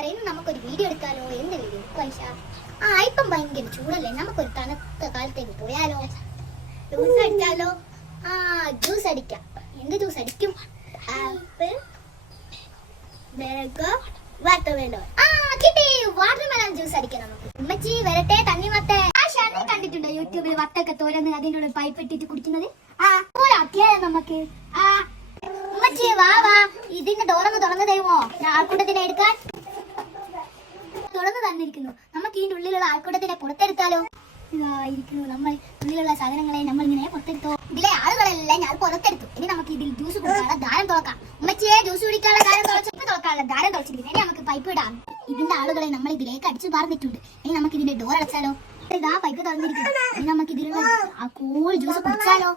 കൂട്ടുകാരെ, ഇന്ന് നമുക്കൊരു വീഡിയോ എടുക്കാലോ. എന്ത് വീഡിയോ പൈസ? ഇപ്പം ഭയങ്കര ചൂടല്ലേ, നമുക്കൊരു തണുത്ത കാലത്തേക്ക് പോയാലോ? ജ്യൂസ് അടിച്ചാലോ? ജ്യൂസ് അടിക്കാം. എന്ത് ജ്യൂസ് അടിക്കും? Apple, mango, watermelon. കിട്ടി, വാട്ടർമെലൺ ജ്യൂസ് അടിക്കാം നമുക്ക്. ഉമ്മച്ചി വരട്ടെ, തണ്ണിമത്തൻ. കണ്ടിട്ടുണ്ടോ യൂട്യൂബിൽ വട്ടൊക്കെ തോരന്ന് അതിൻ്റെ ഉള്ളിൽ പൈപ്പ് ഇട്ടിട്ട് കുടിക്കുന്നത്? അത്യാവശ്യം നമുക്ക്. ഉമ്മച്ചി വാ വാ, ഇതിന്റെ ഡോറൊന്ന് തുറന്നു തരുമോ? ആൾക്കൂട്ടത്തിനെ എടുക്കാൻ തുറന്നു തന്നിരിക്കുന്നു. നമുക്ക് ഇതിന്റെ ഉള്ളിലുള്ള ആൾക്കൂട്ടത്തിനെ പുറത്തെടുത്താലോ? ഇരിക്കുന്നു, നമ്മൾ ഉള്ളിലുള്ള സാധനങ്ങളെ നമ്മൾ ഇങ്ങനെ പുറത്തെടുത്തോ. ഇതിലെ ആളുകളെല്ലാം ഞാൻ പുറത്തെടുത്തു. ഇനി നമുക്ക് ഇതിൽ ജ്യൂസ് കുടിക്കാനുള്ള ധാരം തുറക്കാം. ഉമ്മച്ചിയെ, ജ്യൂസ് കുടിക്കാനുള്ള ധാരം തുറക്കാനുള്ള ധാരം തുറച്ചിരിക്കുന്നു. ഇനി നമുക്ക് പൈപ്പ് ഇടാം. ഇതിന്റെ ആളുകളെ നമ്മൾ ഇതിലേക്ക് അടിച്ചു പാർന്നിട്ടുണ്ട്. ഇനി നമുക്ക് ഇതിന്റെ ഡോർ അടച്ചാലോ? ഇതാ പൈപ്പ് തുറന്നിരിക്കുന്നു. ഇനി നമുക്ക് ഇതിലുള്ള ആ കൂൾ ജ്യൂസ് കുടിച്ചാലോ?